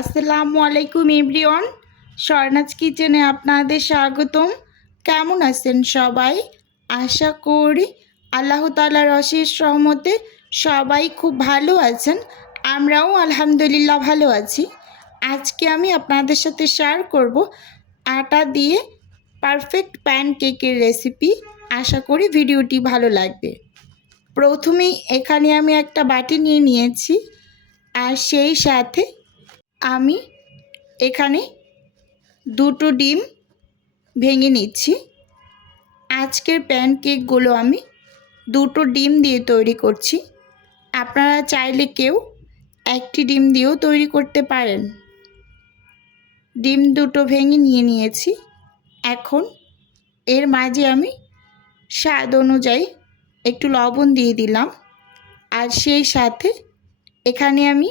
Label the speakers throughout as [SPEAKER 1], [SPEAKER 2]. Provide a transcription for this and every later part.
[SPEAKER 1] আসসালামু আলাইকুম এভরিওয়ান। স্বর্ণাজ কিচেনে আপনাদের স্বাগতম। কেমন আছেন সবাই? আশা করি আল্লাহ তালার অশেষ রহমতে সবাই খুব ভালো আছেন। আমরাও আলহামদুলিল্লাহ ভালো আছি। আজকে আমি আপনাদের সাথে শেয়ার করব আটা দিয়ে পারফেক্ট প্যান কেকের রেসিপি আশা করি ভিডিওটি ভালো লাগবে। প্রথমেই এখানে আমি একটা বাটি নিয়ে নিয়েছি। আর সেই সাথে আমি এখানে দুটো ডিম ভেঙে নিচ্ছি। আজকের প্যানকেকগুলো আমি দুটো ডিম দিয়ে তৈরি করছি। আপনারা চাইলে কেউ একটি ডিম দিয়েও তৈরি করতে পারেন। ডিম দুটো ভেঙে নিয়ে নিয়েছি। এখন এর মাঝে আমি স্বাদ অনুযায়ী একটু লবণ দিয়ে দিলাম। আর সেই সাথে এখানে আমি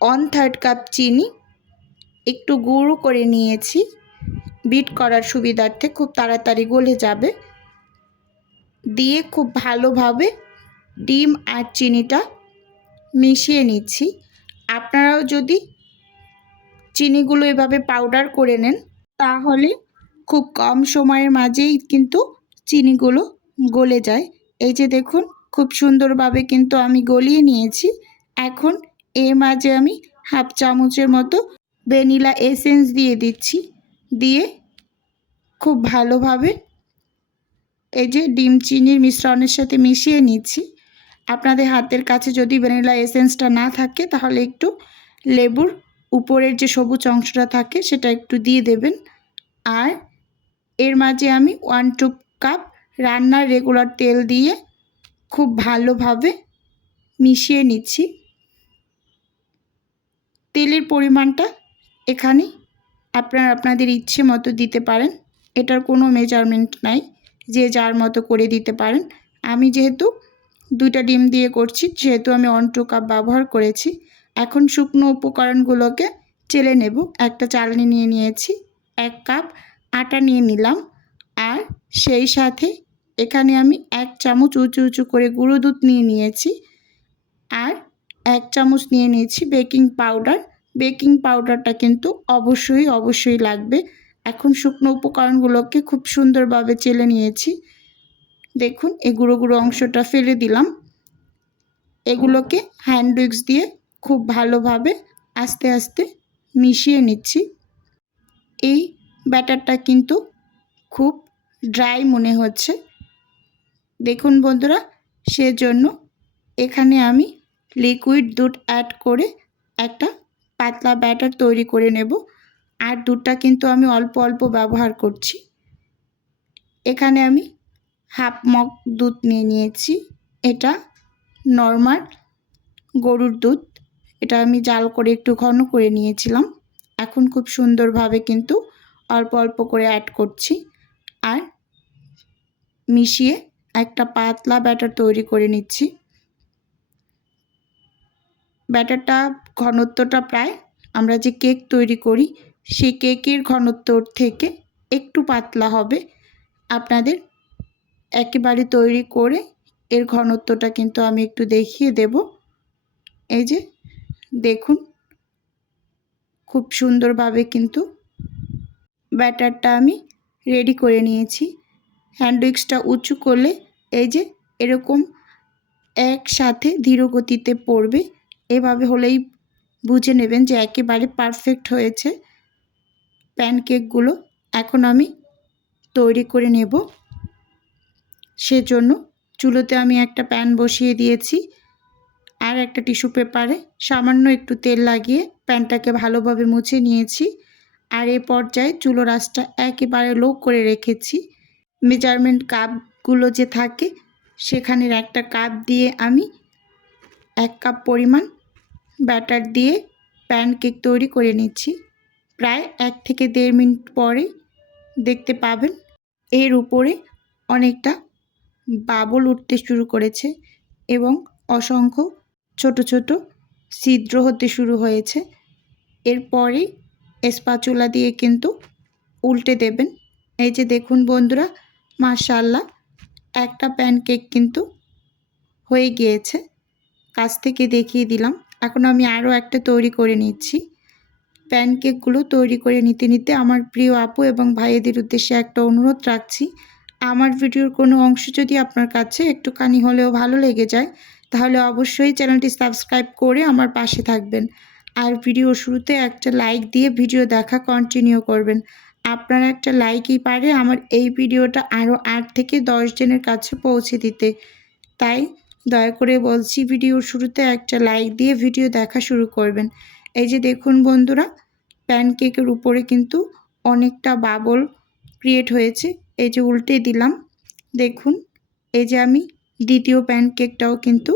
[SPEAKER 1] ওয়ান থার্ড কাপ চিনি, একটু গুঁড়ো করে নিয়েছি। বিট করার সুবিধার্থে খুব তাড়াতাড়ি গলে যাবে। দিয়ে খুব ভালোভাবে ডিম আর চিনিটা মিশিয়ে নিচ্ছি। আপনারাও যদি চিনিগুলো এভাবে পাউডার করে নেন, তাহলে খুব কম সময়ের মাঝেই কিন্তু চিনিগুলো গলে যায়। এই যে দেখুন, খুব সুন্দরভাবে কিন্তু আমি গলিয়ে নিয়েছি। এখন এর মাঝে আমি হাফ চামচের মতো ভ্যানিলা এসেন্স দিয়ে দিচ্ছি। দিয়ে খুব ভালোভাবে এই যে ডিম চিনির মিশ্রণের সাথে মিশিয়ে নিচ্ছি। আপনাদের হাতের কাছে যদি ভ্যানিলা এসেন্সটা না থাকে, তাহলে একটু লেবুর উপরের যে সবুজ অংশটা থাকে, সেটা একটু দিয়ে দেবেন। আর এর মাঝে আমি ওয়ান টু কাপ রান্নার রেগুলার তেল দিয়ে খুব ভালোভাবে মিশিয়ে নিচ্ছি। তেলের পরিমাণটা এখানে আপনারা আপনাদের ইচ্ছে মতো দিতে পারেন। এটার কোনো মেজারমেন্ট নাই, যে যার মতো করে দিতে পারেন। আমি যেহেতু দুইটা ডিম দিয়ে করছি, যেহেতু আমি অন টু কাপ ব্যবহার করেছি, এখন শুকনো উপকরণগুলোকে চেলে নেব। একটা চালনি নিয়ে নিয়েছি, এক কাপ আটা নিয়ে নিলাম, আর সেই সাথে এখানে আমি এক চামচ উঁচু উঁচু করে গুঁড়ো দুধ নিয়ে নিয়েছি, আর এক চামচ নিয়ে নিয়েছি বেকিং পাউডার। বেকিং পাউডারটা কিন্তু অবশ্যই অবশ্যই লাগবে। এখন শুকনো উপকরণগুলোকে খুব সুন্দরভাবে চেলে নিয়েছি। দেখুন, এই গুঁড়ো গুঁড়ো অংশটা ফেলে দিলাম। এগুলোকে হ্যান্ড উইক্স দিয়ে খুব ভালোভাবে আস্তে আস্তে মিশিয়ে নিচ্ছি। এই ব্যাটারটা কিন্তু খুব ড্রাই মনে হচ্ছে। দেখুন বন্ধুরা, সেজন্য এখানে আমি লিকুইড দুধ অ্যাড করে একটা পাতলা ব্যাটার তৈরি করে নেব। আর দুধটা কিন্তু আমি অল্প অল্প ব্যবহার করছি। এখানে আমি হাফ মগ দুধ নিয়ে নিয়েছি। এটা নর্মাল গরুর দুধ। এটা আমি জাল করে একটু ঘন করে নিয়েছিলাম। এখন খুব সুন্দরভাবে কিন্তু অল্প অল্প করে অ্যাড করছি। আর মিশিয়ে একটা পাতলা ব্যাটার তৈরি করে নিচ্ছি। ব্যাটারটা, ঘনত্বটা প্রায় আমরা যে কেক তৈরি করি, সেই কেকের ঘনত্বর থেকে একটু পাতলা হবে। আপনাদের একেবারে তৈরি করে এর ঘনত্বটা কিন্তু আমি একটু দেখিয়ে দেব। এই যে, দেখুন, খুব সুন্দরভাবে কিন্তু ব্যাটারটা আমি রেডি করে নিয়েছি। হ্যান্ডউইক্সটা উঁচু করলে এই যে, এরকম একসাথে ধীর গতিতে পড়বে। এভাবে হলেই বুঝে নেবেন যে একেবারে পারফেক্ট হয়েছে প্যানকেকগুলো এখন আমি তৈরি করে নেব। সেজন্য চুলোতে আমি একটা প্যান বসিয়ে দিয়েছি আর একটা টিস্যু পেপারে সামান্য একটু তেল লাগিয়ে প্যানটাকে ভালোভাবে মুছে নিয়েছি আর এ পর্যায়ে চুলো রাসটা একেবারে লো করে রেখেছি। মেজারমেন্ট কাপগুলো যে থাকে, সেখানের একটা কাপ দিয়ে আমি এক কাপ পরিমাণ ব্যাটার দিয়ে প্যানকেক তৈরি করে নিচ্ছি। প্রায় এক থেকে দেড় মিনিট পরে দেখতে পাবেন এর উপরে অনেকটা বাবল উঠতে শুরু করেছে এবং অসংখ্য ছোট ছোট ছিদ্র হতে শুরু হয়েছে। এরপরে স্পাচুলা দিয়ে কিন্তু উল্টে দেবেন। এই যে দেখুন বন্ধুরা মাশাল্লাহ একটা প্যানকেক কিন্তু হয়ে গিয়েছে। কাছ থেকে দেখিয়ে দিলাম। এখন আমি আরও একটা তৈরি করে নিচ্ছি। প্যানকেকগুলো তৈরি করে নিতে নিতে আমার প্রিয় আপু এবং ভাইয়েদের উদ্দেশ্যে একটা অনুরোধ রাখছি। আমার ভিডিওর কোনো অংশ যদি আপনার কাছে একটুখানি হলেও ভালো লেগে যায়, তাহলে অবশ্যই চ্যানেলটি সাবস্ক্রাইব করে আমার পাশে থাকবেন। আর ভিডিও শুরুতে একটা লাইক দিয়ে ভিডিও দেখা কন্টিনিউ করবেন। আপনার একটা লাইকই পারে আমার এই ভিডিওটা আরও আট থেকে দশ জনের কাছে পৌঁছে দিতে। তাই দয়া করে বলছি ভিডিওর শুরুতে একটা লাইক দিয়ে ভিডিও দেখা শুরু করবেন। এই যে দেখুন বন্ধুরা প্যানকেকের উপরে কিন্তু অনেকটা বাবল ক্রিয়েট হয়েছে। এই যে উল্টে দিলাম। দেখুন, এই যে আমি দ্বিতীয় প্যানকেকটাও কিন্তু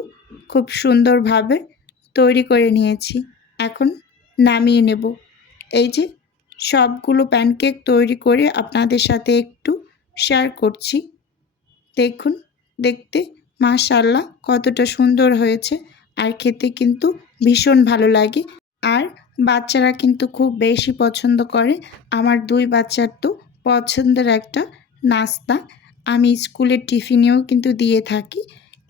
[SPEAKER 1] খুব সুন্দরভাবে তৈরি করে নিয়েছি। এখন নামিয়ে নেব। এই যে সবগুলো প্যানকেক তৈরি করে আপনাদের সাথে একটু শেয়ার করছি। দেখুন, দেখতে মাশাল্লাহ কতটা সুন্দর হয়েছে। আর খেতে কিন্তু ভীষণ ভালো লাগে। আর বাচ্চারা কিন্তু খুব বেশি পছন্দ করে। আমার দুই বাচ্চার তো পছন্দের একটা নাস্তা। আমি স্কুলের টিফিনেও কিন্তু দিয়ে থাকি।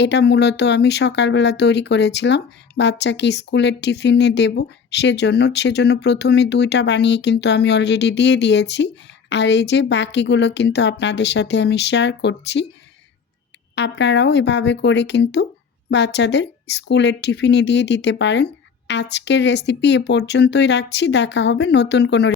[SPEAKER 1] এটা মূলত আমি সকালবেলা তৈরি করেছিলাম। বাচ্চাকে স্কুলের টিফিনে দেব সেজন্য। সেজন্য প্রথমে দুইটা বানিয়ে কিন্তু আমি অলরেডি দিয়ে দিয়েছি। আর এই যে বাকিগুলো কিন্তু আপনাদের সাথে আমি শেয়ার করছি। আপনারাও এভাবে করে কিন্তু বাচ্চাদের স্কুলের টিফিনে দিয়ে দিতে পারেন। আজকের রেসিপি এ পর্যন্তই রাখছি। দেখা হবে নতুন কোনো